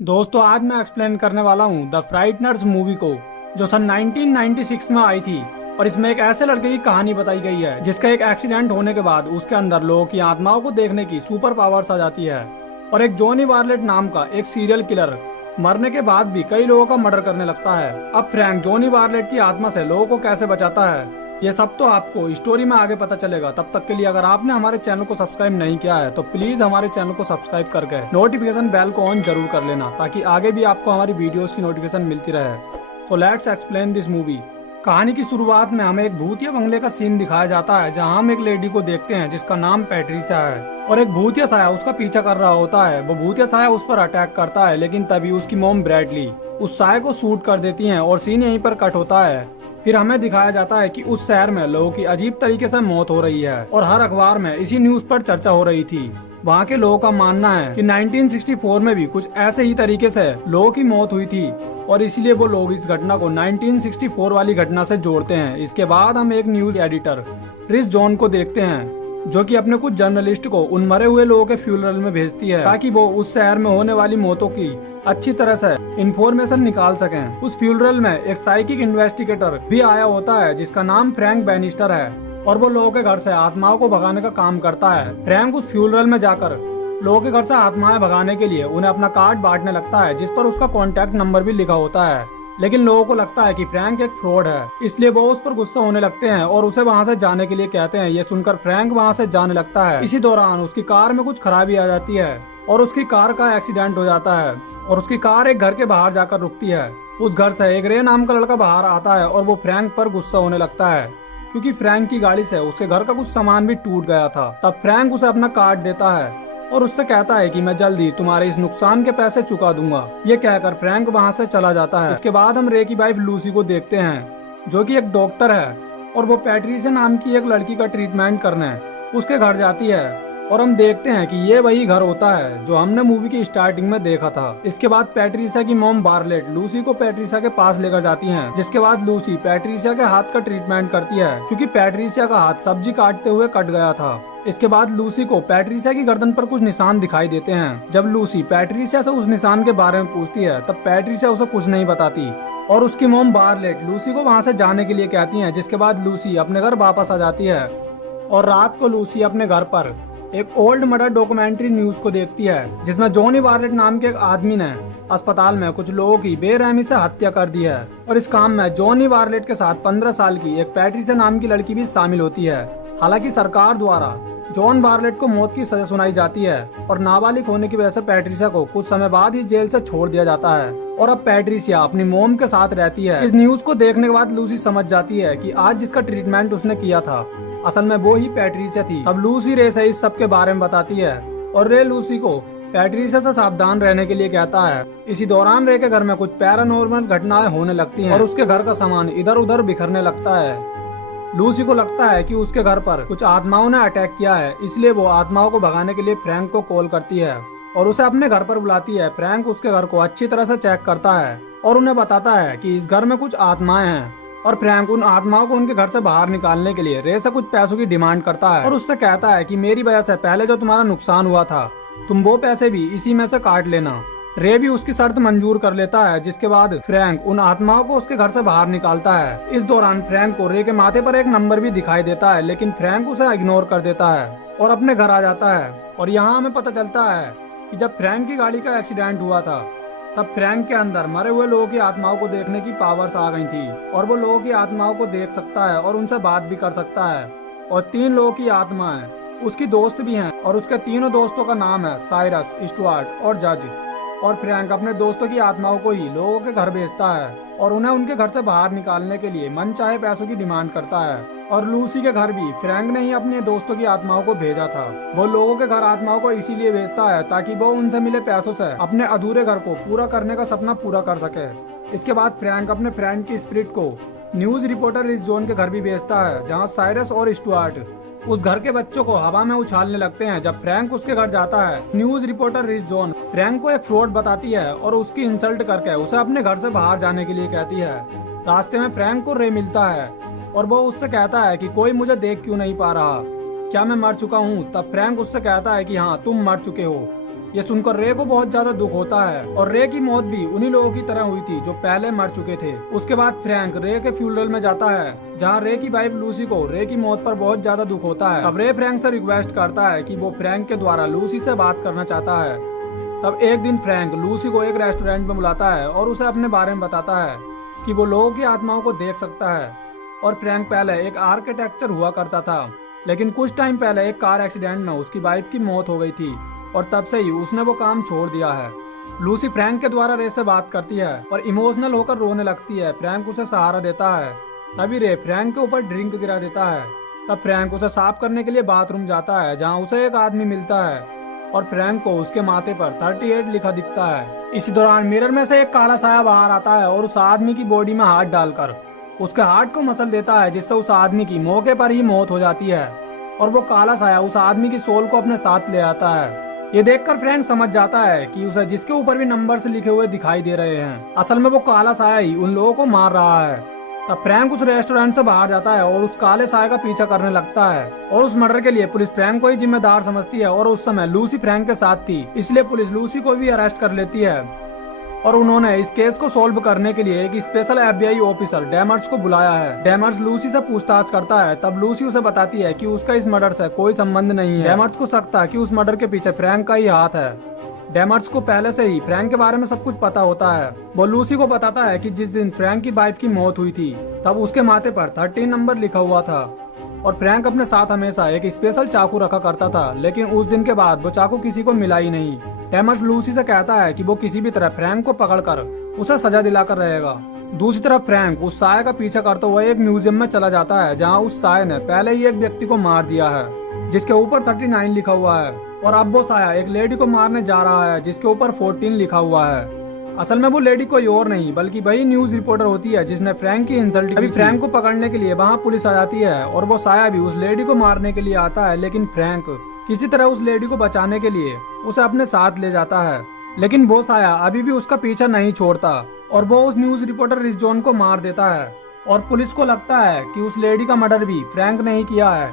दोस्तों आज मैं एक्सप्लेन करने वाला हूँ द फ्राइटनर्स मूवी को, जो सन 1996 में आई थी। और इसमें एक ऐसे लड़के की कहानी बताई गई है जिसका एक एक्सीडेंट होने के बाद उसके अंदर लोगों की आत्माओं को देखने की सुपर पावर्स आ जाती है। और एक जॉनी वारलेट नाम का एक सीरियल किलर मरने के बाद भी कई लोगों का मर्डर करने लगता है। अब फ्रैंक जॉनी वारलेट की आत्मा से लोगों को कैसे बचाता है, ये सब तो आपको स्टोरी में आगे पता चलेगा। तब तक के लिए अगर आपने हमारे चैनल को सब्सक्राइब नहीं किया है तो प्लीज हमारे चैनल को सब्सक्राइब करके नोटिफिकेशन बेल को ऑन जरूर कर लेना, ताकि आगे भी आपको हमारी वीडियोस की नोटिफिकेशन मिलती रहे। So let's explain this movie. कहानी की शुरुआत में हमें एक भूतिया बंगले का सीन दिखाया जाता है, जहां हम एक लेडी को देखते हैं जिसका नाम पैट्रिसिया है। और एक भूतिया साया उसका पीछा कर रहा होता है। वो भूतिया साया उस पर अटैक करता है, लेकिन तभी उसकी मॉम ब्रैडली उस साया को शूट कर देती है और सीन यहीं पर कट होता है। फिर हमें दिखाया जाता है कि उस शहर में लोगों की अजीब तरीके से मौत हो रही है और हर अखबार में इसी न्यूज पर चर्चा हो रही थी। वहाँ के लोगों का मानना है कि 1964 में भी कुछ ऐसे ही तरीके से लोगों की मौत हुई थी, और इसीलिए वो लोग इस घटना को 1964 वाली घटना से जोड़ते हैं। इसके बाद हम एक न्यूज एडिटर रिस जॉन को देखते हैं, जो कि अपने कुछ जर्नलिस्ट को उन मरे हुए लोगों के फ्यूनरल में भेजती है, ताकि वो उस शहर में होने वाली मौतों की अच्छी तरह से इंफॉर्मेशन निकाल सकें। उस फ्यूनरल में एक साइकिक इन्वेस्टिगेटर भी आया होता है जिसका नाम फ्रैंक बैनिस्टर है, और वो लोगों के घर से आत्माओं को भगाने का काम करता है। फ्रैंक उस फ्यूनरल में जाकर लोगों के घर से आत्माएं भगाने के लिए उन्हें अपना कार्ड बांटने लगता है, जिस पर उसका कॉन्टैक्ट नंबर भी लिखा होता है। लेकिन लोगों को लगता है कि फ्रैंक एक फ्रॉड है, इसलिए वो उस पर गुस्सा होने लगते हैं और उसे वहां से जाने के लिए कहते हैं। ये सुनकर फ्रैंक वहां से जाने लगता है। इसी दौरान उसकी कार में कुछ खराबी आ जाती है और उसकी कार का एक्सीडेंट हो जाता है, और उसकी कार एक घर के बाहर जाकर रुकती है। उस घर से एक रे नाम का लड़का बाहर आता है और वो फ्रैंक पर गुस्सा होने लगता है, क्योंकि फ्रैंक की गाड़ी से उसके घर का कुछ सामान भी टूट गया था। तब फ्रैंक उसे अपना कार्ड देता है और उससे कहता है कि मैं जल्दी तुम्हारे इस नुकसान के पैसे चुका दूंगा। ये कहकर फ्रैंक वहां से चला जाता है। इसके बाद हम रे की वाइफ लूसी को देखते हैं, जो कि एक डॉक्टर है, और वो पैट्रिसिया नाम की एक लड़की का ट्रीटमेंट करने उसके घर जाती है। और हम देखते हैं कि ये वही घर होता है जो हमने मूवी की स्टार्टिंग में देखा था। इसके बाद पैट्रिसिया की मॉम बार्लेट लूसी को पैट्रिसिया के पास लेकर जाती हैं, जिसके बाद लूसी पैट्रिसिया के हाथ का ट्रीटमेंट करती है, क्योंकि पैट्रिसिया का हाथ सब्जी काटते हुए कट गया था। इसके बाद लूसी को पैट्रिसिया की गर्दन पर कुछ निशान दिखाई देते हैं। जब लूसी पैट्रिसिया से उस निशान के बारे में पूछती है, तब पैट्रिसिया उसे कुछ नहीं बताती, और उसकी मॉम बार्लेट लूसी को वहां से जाने के लिए कहती है। जिसके बाद लूसी अपने घर वापस आ जाती है, और रात को लूसी अपने घर पर एक ओल्ड मर्डर डॉक्यूमेंट्री न्यूज को देखती है, जिसमें जॉनी वारलेट नाम के एक आदमी ने अस्पताल में कुछ लोगों की बेरहमी से हत्या कर दी है। और इस काम में जॉनी वारलेट के साथ 15 साल की एक पैट्रिसिया नाम की लड़की भी शामिल होती है। हालांकि सरकार द्वारा जॉन बार्लेट को मौत की सजा सुनाई जाती है, और नाबालिग होने की वजह से पैट्रिसिया को कुछ समय बाद ही जेल से छोड़ दिया जाता है। और अब पैट्रिसिया अपनी मॉम के साथ रहती है। इस न्यूज को देखने के बाद लूसी समझ जाती है कि आज जिसका ट्रीटमेंट उसने किया था असल में वो ही पैट्रिसिया थी। अब लूसी रे से इस सब के बारे में बताती है, और रे लूसी को पैट्रिसिया से सावधान रहने के लिए कहता है। इसी दौरान रे के घर में कुछ पैरानॉर्मल घटनाएं होने लगती हैं, और उसके घर का सामान इधर उधर बिखरने लगता है। लूसी को लगता है कि उसके घर पर कुछ आत्माओं ने अटैक किया है, इसलिए वो आत्माओं को भगाने के लिए फ्रैंक को कॉल करती है और उसे अपने घर पर बुलाती है। फ्रैंक उसके घर को अच्छी तरह से चेक करता है और उन्हें बताता है कि इस घर में कुछ आत्माएं हैं, और फ्रैंक उन आत्माओं को उनके घर से बाहर निकालने के लिए रे से कुछ पैसों की डिमांड करता है, और उससे कहता है कि मेरी वजह से पहले जो तुम्हारा नुकसान हुआ था तुम वो पैसे भी इसी में से काट लेना। रे भी उसकी शर्त मंजूर कर लेता है। जिसके बाद फ्रैंक उन आत्माओं को उसके घर से बाहर निकालता है। इस दौरान फ्रैंक को रे के माथे पर एक नंबर भी दिखाई देता है, लेकिन फ्रैंक उसे इग्नोर कर देता है और अपने घर आ जाता है। और यहाँ हमें पता चलता है कि जब फ्रैंक की गाड़ी का एक्सीडेंट हुआ था, तब फ्रैंक के अंदर मरे हुए लोगों की आत्माओं को देखने की पावर्स आ गई थी, और वो लोगों की आत्माओं को देख सकता है और उनसे बात भी कर सकता है। और 3 लोगों की आत्माएं उसकी दोस्त भी हैं, और उसके तीनों दोस्तों का नाम है साइरस, स्टुअर्ट और जज। और फ्रैंक अपने दोस्तों की आत्माओं को ही लोगों के घर भेजता है और उन्हें उनके घर से बाहर निकालने के लिए मनचाहे पैसों की डिमांड करता है। और लूसी के घर भी फ्रैंक ने ही अपने दोस्तों की आत्माओं को भेजा था। वो लोगों के घर आत्माओं को इसीलिए भेजता है ताकि वो उनसे मिले पैसों से अपने अधूरे घर को पूरा करने का सपना पूरा कर सके। इसके बाद फ्रैंक अपने फ्रेंड की स्पिरिट को न्यूज रिपोर्टर रिस जॉन के घर भी भेजता है, जहाँ साइरस और स्टुअर्ट उस घर के बच्चों को हवा में उछालने लगते हैं। जब फ्रैंक उसके घर जाता है, न्यूज रिपोर्टर रिस जॉन फ्रैंक को एक फ्रॉड बताती है और उसकी इंसल्ट करके उसे अपने घर से बाहर जाने के लिए कहती है। रास्ते में फ्रैंक को रे मिलता है और वो उससे कहता है कि कोई मुझे देख क्यों नहीं पा रहा, क्या मैं मर चुका हूँ? तब फ्रैंक उससे कहता है कि हाँ तुम मर चुके हो। ये सुनकर रे को बहुत ज्यादा दुख होता है और रे की मौत भी उन्हीं लोगों की तरह हुई थी जो पहले मर चुके थे। उसके बाद फ्रैंक रे के फ्यूनरल में जाता है जहाँ रे की वाइफ लूसी को रे की मौत पर बहुत ज्यादा दुख होता है। अब रे फ्रैंक से रिक्वेस्ट करता है कि वो फ्रैंक के द्वारा लूसी से बात करना चाहता है। तब एक दिन फ्रैंक लूसी को एक रेस्टोरेंट में बुलाता है और उसे अपने बारे में बताता है कि वो लोगों की आत्माओं को देख सकता है। और फ्रैंक पहले एक आर्किटेक्चर हुआ करता था, लेकिन कुछ टाइम पहले एक कार एक्सीडेंट में उसकी वाइफ की मौत हो गई थी और तब से ही उसने वो काम छोड़ दिया है। लूसी फ्रैंक के द्वारा रे से बात करती है और इमोशनल होकर रोने लगती है। फ्रैंक उसे सहारा देता है। तभी रे फ्रैंक के ऊपर ड्रिंक गिरा देता है। तब फ्रैंक उसे साफ करने के लिए बाथरूम जाता है जहाँ उसे एक आदमी मिलता है और फ्रैंक को उसके माथे पर 38 लिखा दिखता है। इसी दौरान मिरर में से एक काला साया बाहर आता है और उस आदमी की बॉडी में हाथ डालकर उसके हार्ट को मसल देता है, जिससे उस आदमी की मौके पर ही मौत हो जाती है और वो काला साया उस आदमी की सोल को अपने साथ ले आता है। ये देखकर फ्रैंक समझ जाता है कि उसे जिसके ऊपर भी नंबर से लिखे हुए दिखाई दे रहे हैं, असल में वो काला साया ही उन लोगों को मार रहा है। तब फ्रैंक उस रेस्टोरेंट से बाहर जाता है और उस काले साये का पीछा करने लगता है और उस मर्डर के लिए पुलिस फ्रैंक को ही जिम्मेदार समझती है और उस समय लूसी फ्रैंक के साथ थी, इसलिए पुलिस लूसी को भी अरेस्ट कर लेती है और उन्होंने इस केस को सॉल्व करने के लिए एक स्पेशल FBI ऑफिसर डेमर्स को बुलाया है। डेमर्स लूसी से पूछताछ करता है। तब लूसी उसे बताती है कि उसका इस मर्डर से कोई संबंध नहीं है। डेमर्स को शक था कि उस मर्डर के पीछे फ्रैंक का ही हाथ है। डेमर्स को पहले से ही फ्रैंक के बारे में सब कुछ पता होता है। वो लूसी को बताता है कि जिस दिन फ्रैंक की वाइफ की मौत हुई थी तब उसके माथे पर 13 नंबर लिखा हुआ था और फ्रैंक अपने साथ हमेशा एक स्पेशल चाकू रखा करता था, लेकिन उस दिन के बाद वो चाकू किसी को मिला ही नहीं। डेमर्स लूसी से कहता है कि वो किसी भी तरह फ्रैंक को पकड़कर उसे सजा दिलाकर रहेगा। दूसरी तरफ फ्रैंक उस साये का पीछा करते हुए एक म्यूजियम में चला जाता है जहाँ उस साये ने पहले ही एक व्यक्ति को मार दिया है जिसके ऊपर 39 लिखा हुआ है और अब वो साया एक लेडी को मारने जा रहा है जिसके ऊपर 14 लिखा हुआ है। असल में वो लेडी कोई और नहीं बल्कि वही न्यूज रिपोर्टर होती है जिसने फ्रैंक की इंसल्ट की। अभी फ्रैंक को पकड़ने के लिए वहाँ पुलिस आ जाती है और वो साया भी उस लेडी को मारने के लिए आता है, लेकिन फ्रैंक किसी तरह उस लेडी को बचाने के लिए उसे अपने साथ ले जाता है। लेकिन वो साया अभी भी उसका पीछा नहीं छोड़ता और वो उस न्यूज रिपोर्टर रिस जॉन को मार देता है और पुलिस को लगता है कि उस लेडी का मर्डर भी फ्रैंक ने ही किया है,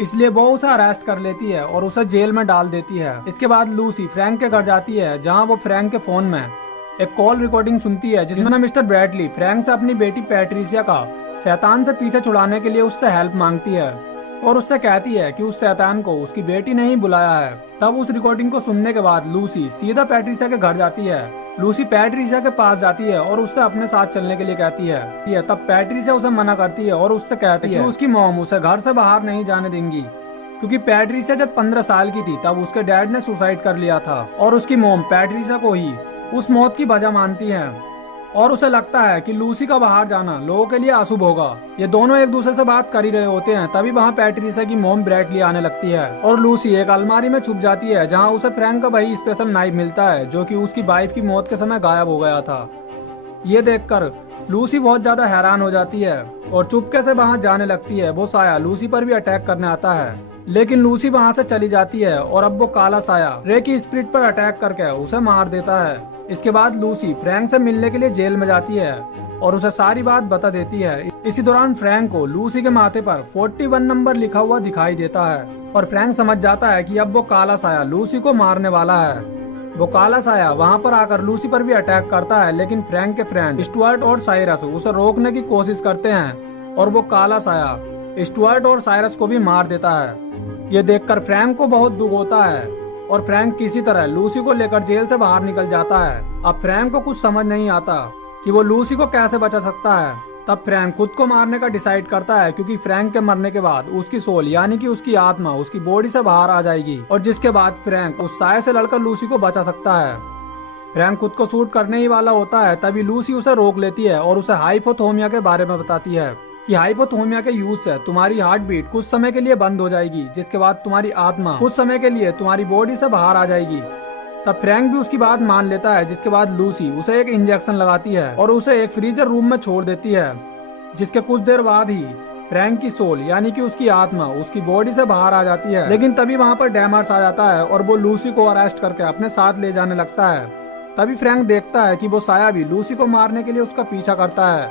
इसलिए वो उसे अरेस्ट कर लेती है और उसे जेल में डाल देती है। इसके बाद लूसी फ्रैंक के घर जाती है जहाँ वो फ्रैंक के फोन में एक कॉल रिकॉर्डिंग सुनती है जिसमें मिस्टर ब्रैडली फ्रैंक से अपनी बेटी पैट्रिसिया का शैतान से पीछे छुड़ाने के लिए उससे हेल्प मांगती है और उससे कहती है कि उस शैतान को उसकी बेटी ने ही बुलाया है। तब उस रिकॉर्डिंग को सुनने के बाद लूसी सीधा पैट्रिसिया के घर जाती है। लूसी पैट्रिसिया के पास जाती है और उससे अपने साथ चलने के लिए कहती है। तब पैट्रिसिया उसे मना करती है और उससे कहती है कि उसकी मॉम उसे घर से बाहर नहीं जाने देंगी, क्योंकि पैट्रिसिया जब 15 साल की थी तब उसके डैड ने सुसाइड कर लिया था और उसकी मॉम पैट्रिसिया को ही उस मौत की वजह मानती है और उसे लगता है कि लूसी का बाहर जाना लोगों के लिए अशुभ होगा। ये दोनों एक दूसरे से बात कर ही रहे होते हैं, तभी वहाँ पैट्रिसिया की मॉम ब्रैडली आने लगती है और लूसी एक अलमारी में छुप जाती है जहाँ उसे फ्रैंक का वही स्पेशल नाइफ मिलता है जो कि उसकी वाइफ की मौत के समय गायब हो गया था। ये देखकर लूसी बहुत ज्यादा हैरान हो जाती है और चुपके से वहाँ जाने लगती है। वो साया लूसी पर भी अटैक करने आता है, लेकिन लूसी वहाँ से चली जाती है और अब वो काला साया रे की स्पिरिट पर अटैक करके उसे मार देता है। इसके बाद लूसी फ्रैंक से मिलने के लिए जेल में जाती है और उसे सारी बात बता देती है। इसी दौरान फ्रैंक को लूसी के माथे पर 41 नंबर लिखा हुआ दिखाई देता है और फ्रैंक समझ जाता है कि अब वो काला साया लूसी को मारने वाला है। वो काला साया वहाँ पर आकर लूसी पर भी अटैक करता है, लेकिन फ्रैंक के फ्रेंड स्टुअर्ट और साइरस उसे रोकने की कोशिश करते हैं और वो काला साया स्टुअर्ट और साइरस को भी मार देता है। ये देखकर फ्रैंक को बहुत दुख होता है और फ्रैंक किसी तरह लूसी को लेकर जेल से बाहर निकल जाता है। अब फ्रैंक को कुछ समझ नहीं आता कि वो लूसी को कैसे बचा सकता है। तब फ्रैंक खुद को मारने का डिसाइड करता है, क्योंकि फ्रैंक के मरने के बाद उसकी सोल यानी कि उसकी आत्मा उसकी बॉडी से बाहर आ जाएगी और जिसके बाद फ्रैंक उस साये से लड़कर लूसी को बचा सकता है। फ्रैंक खुद को शूट करने ही वाला होता है, तभी लूसी उसे रोक लेती है और उसे हाइपोथोमिया के बारे में बताती है कि हाइपोथोमिया के यूज से तुम्हारी हार्ट बीट कुछ समय के लिए बंद हो जाएगी, जिसके बाद तुम्हारी आत्मा कुछ समय के लिए तुम्हारी बॉडी से बाहर आ जाएगी। तब फ्रैंक भी उसकी बात मान लेता है, जिसके बाद लूसी उसे एक इंजेक्शन लगाती है और उसे एक फ्रीजर रूम में छोड़ देती है, जिसके कुछ देर बाद ही फ्रैंक की सोल यानी कि उसकी आत्मा उसकी बॉडी से बाहर आ जाती है। लेकिन तभी वहाँ पर डेमर्स आ जाता है और वो लूसी को अरेस्ट करके अपने साथ ले जाने लगता है। तभी फ्रैंक देखता है कि वो साया भी लूसी को मारने के लिए उसका पीछा करता है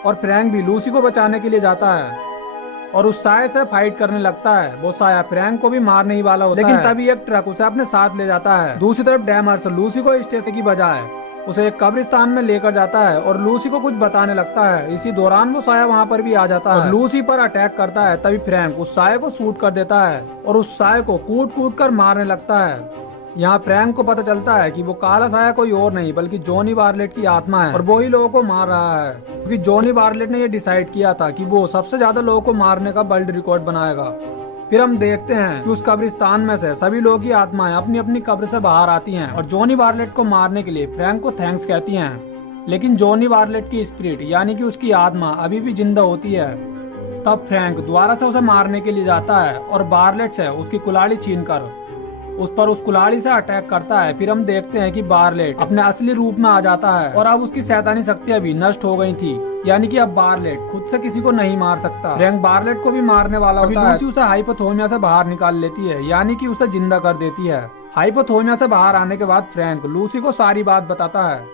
और फ्रैंक भी लूसी को बचाने के लिए जाता है। और उस साये से फाइट करने लगता है। वो साया फ्रैंक को भी मारने ही वाला होता है, लेकिन तभी एक ट्रक उसे अपने साथ ले जाता है। दूसरी तरफ डैमर्स लूसी को स्टेशन की बजाय उसे एक कब्रिस्तान में लेकर जाता है और लूसी को कुछ बताने लगता है। इसी दौरान वो साया वहाँ पर भी आ जाता है और लूसी पर अटैक करता है। तभी फ्रैंक उस साये को शूट कर देता है और उस साये को कूट कूट कर मारने लगता है। यहाँ फ्रैंक को पता चलता है कि वो काला साया कोई और नहीं बल्कि जॉनी बार्लेट की आत्मा है और वो ही लोगों को मार रहा है, क्योंकि जॉनी बार्लेट ने ये डिसाइड किया था कि वो सबसे ज्यादा लोगों को मारने का वर्ल्ड रिकॉर्ड बनाएगा। फिर हम देखते हैं कि उस कब्रिस्तान में से सभी लोगों की आत्माएं अपनी अपनी कब्र से बाहर आती हैं और जॉनी बार्लेट को मारने के लिए फ्रैंक को थैंक्स कहती हैं। लेकिन जॉनी बार्लेट की स्पिरिट यानी कि उसकी आत्मा अभी भी जिंदा होती है। तब फ्रैंक दोबारा से उसे मारने के लिए जाता है और बार्लेट से उसकी कुल्हाड़ी छीनकर उस कुल्हाड़ी से अटैक करता है। फिर हम देखते हैं कि बार्लेट अपने असली रूप में आ जाता है और अब उसकी शैतानी शक्तियां भी नष्ट हो गई थी, यानी कि अब बार्लेट खुद से किसी को नहीं मार सकता। फ्रैंक बार्लेट को भी मारने वाला होता है। लूसी उसे हाइपोथर्मिया से बाहर निकाल लेती है, यानी कि उसे जिंदा कर देती है। हाइपोथर्मिया से बाहर आने के बाद फ्रैंक लूसी को सारी बात बताता है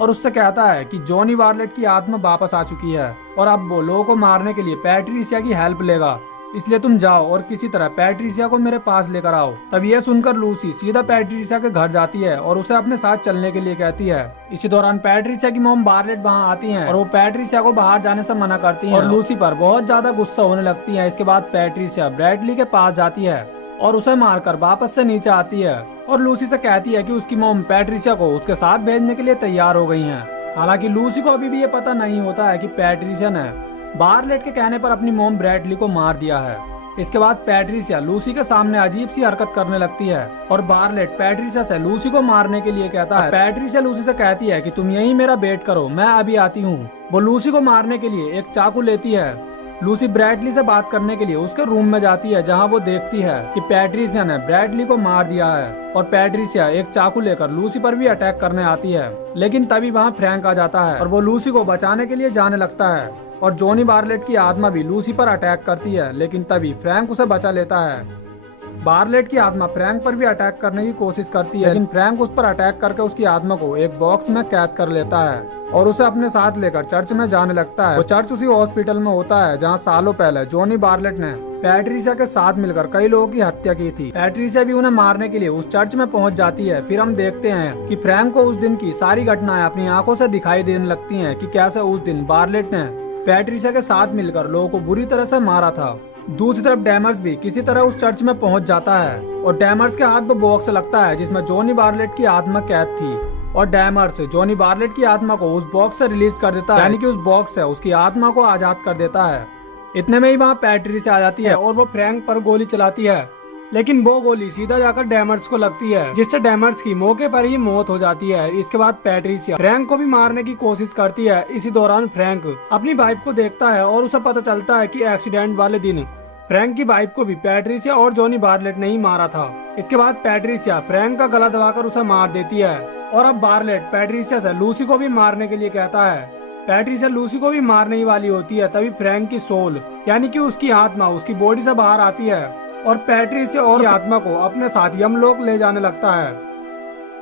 और उससे कहता है कि जॉनी बार्लेट की आत्मा वापस आ चुकी है और अब वो लोगों को मारने के लिए पैट्रिसिया की हेल्प लेगा, इसलिए तुम जाओ और किसी तरह पैट्रिसिया को मेरे पास लेकर आओ। तब यह सुनकर लूसी सीधा पैट्रिसिया के घर जाती है और उसे अपने साथ चलने के लिए कहती है। इसी दौरान पैट्रिसिया की मॉम बार्लेट वहां आती हैं और वो पैट्रिसिया को बाहर जाने से मना करती हैं और लूसी पर बहुत ज्यादा गुस्सा होने लगती है। इसके बाद पैट्रिसिया ब्रैडली के पास जाती है और उसे मारकर वापस से नीचे आती है और लूसी से कहती है कि उसकी मॉम पैट्रिसिया को उसके साथ भेजने के लिए तैयार हो गई है। हालांकि लूसी को अभी भी ये पता नहीं होता है कि पैट्रिसिया ने बार्लेट के कहने पर अपनी मॉम ब्रैडली को मार दिया है। इसके बाद पैट्रिसिया लूसी के सामने अजीब सी हरकत करने लगती है और बार्लेट पैट्रिसिया से लूसी को मारने के लिए कहता है। पैट्रिसिया लूसी से कहती है कि तुम यहीं मेरा वेट करो, मैं अभी आती हूँ। वो लूसी को मारने के लिए एक चाकू लेती है। लूसी ब्रैडली से बात करने के लिए उसके रूम में जाती है, जहाँ वो देखती है कि पैट्रिसिया ने ब्रैडली को मार दिया है और पैट्रिसिया एक चाकू लेकर लूसी पर भी अटैक करने आती है। लेकिन तभी वहाँ फ्रैंक आ जाता है और वो लूसी को बचाने के लिए जाने लगता है और जॉनी बार्लेट की आत्मा भी लूसी पर अटैक करती है, लेकिन तभी फ्रैंक उसे बचा लेता है। बार्लेट की आत्मा फ्रैंक पर भी अटैक करने की कोशिश करती है, लेकिन फ्रैंक उस पर अटैक करके उसकी आत्मा को एक बॉक्स में कैद कर लेता है और उसे अपने साथ लेकर चर्च में जाने लगता है। वो चर्च उसी हॉस्पिटल में होता है जहाँ सालों पहले जॉनी बार्लेट ने पैट्रिसिया के साथ मिलकर कई लोगों की हत्या की थी। पैट्रिसिया भी उन्हें मारने के लिए उस चर्च में पहुंच जाती है। फिर हम देखते हैं कि फ्रैंक को उस दिन की सारी घटनाएं अपनी आंखों से दिखाई देने लगती हैं कि कैसे उस दिन बार्लेट ने पैट्रिसिया के साथ मिलकर लोगों को बुरी तरह से मारा था। दूसरी तरफ डैमर्स भी किसी तरह उस चर्च में पहुंच जाता है और डैमर्स के हाथ में बॉक्स लगता है जिसमें जॉनी बार्लेट की आत्मा कैद थी और डैमर्स जॉनी बार्लेट की आत्मा को उस बॉक्स से रिलीज कर देता है, यानी कि उस बॉक्स से उसकी आत्मा को आजाद कर देता है। इतने में ही वहाँ पैट्रिसिया आ जाती है और वो फ्रैंक पर गोली चलाती है, लेकिन वो गोली सीधा जाकर डैमर्स को लगती है, जिससे डैमर्स की मौके पर ही मौत हो जाती है। इसके बाद पैट्रिसिया फ्रैंक को भी मारने की कोशिश करती है। इसी दौरान फ्रैंक अपनी वाइफ को देखता है और उसे पता चलता है कि एक्सीडेंट वाले दिन फ्रैंक की वाइफ को भी पैट्रिसिया और जॉनी बार्लेट ने ही मारा था। इसके बाद पैट्रिसिया फ्रैंक का गला दबाकर उसे मार देती है और अब बार्लेट पैट्रिसिया से लूसी को भी मारने के लिए कहता है। पैट्रिसिया लूसी को भी मारने ही वाली होती है, तभी फ्रैंक की सोल यानी कि उसकी आत्मा उसकी बॉडी से बाहर आती है और पैट्रिसिया और आत्मा को अपने साथ यमलोक ले जाने लगता है।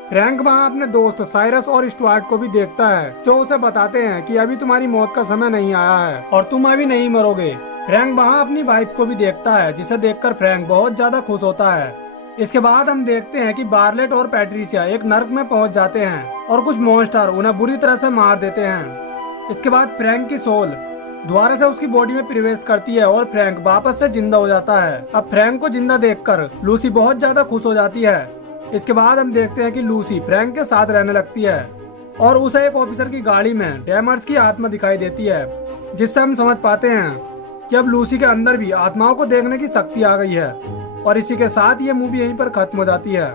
फ्रैंक वहाँ अपने दोस्त साइरस और स्टुअर्ट को भी देखता है, जो उसे बताते हैं कि अभी तुम्हारी मौत का समय नहीं आया है और तुम अभी नहीं मरोगे। फ्रैंक वहाँ अपनी वाइफ को भी देखता है, जिसे देखकर फ्रैंक बहुत ज्यादा खुश होता है। इसके बाद हम देखते हैं कि बार्लेट और पैट्रिसिया एक नर्क में पहुंच जाते हैं और कुछ मॉन्स्टर उन्हें बुरी तरह से मार देते हैं। इसके बाद फ्रैंक की सोल दोबारा से उसकी बॉडी में प्रवेश करती है और फ्रैंक वापस से जिंदा हो जाता है। अब फ्रैंक को जिंदा देखकर लूसी बहुत ज्यादा खुश हो जाती है। इसके बाद हम देखते हैं कि लूसी फ्रैंक के साथ रहने लगती है और उसे एक ऑफिसर की गाड़ी में डैमर्स की आत्मा दिखाई देती है, जिससे हम समझ पाते हैं कि अब लूसी के अंदर भी आत्माओं को देखने की शक्ति आ गई है। और इसी के साथ ये मूवी यहीं पर खत्म हो जाती है।